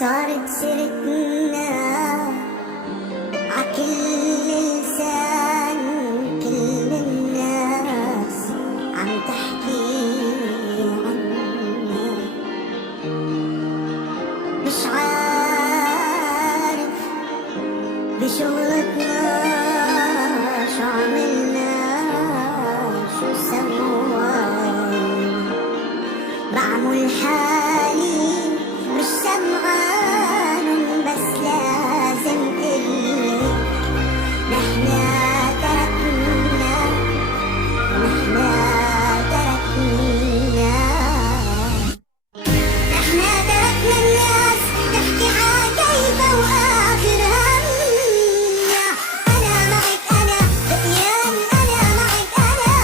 صارت سيرتنا عكل لسان، كل الناس عم تحكي عنا. مش عارف بشغلتنا شو عملنا، شو سوينا. بعمل حالي مش سمعانن، بس لازم إلي نحنا تركنا، نحنا تركنا، نحنا تركنا الناس تحكي عكيفة وآخر همنا. أنا معك أنا بقيان، أنا معك أنا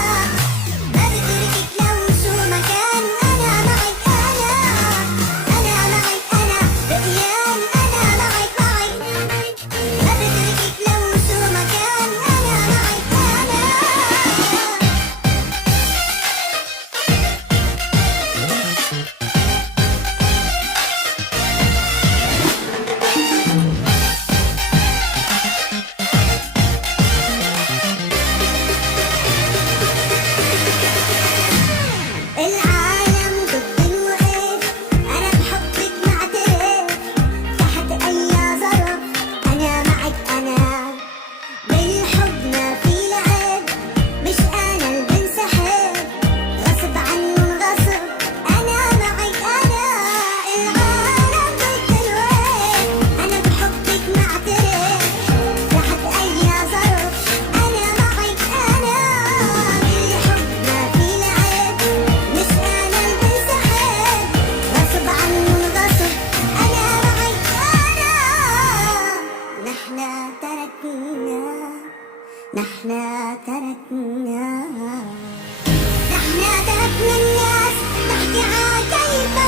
ما بتركك لو شو مكان. أنا معك أنا، أنا معك أنا بقيان، أنا معك معك ما بتركك لو شو مكان. أنا معك أنا. العالم ضد الوقف، أنا بحبك معترف تحت أي ظرف. أنا معك أنا بالحب ما في لعب، مش أنا اللي بنسحب غصب عنه غصب. أنا معك أنا، العالم ضد الوقف، أنا بحبك معترف تحت أي ظرف. أنا معك أنا بالحب ما في لعب، مش أنا اللي بنسحب غصب عنه غصب. أنا معك أنا. نحنا تركنا، نحنا تركنا، نحنا تركنا الناس تحكي عكيفة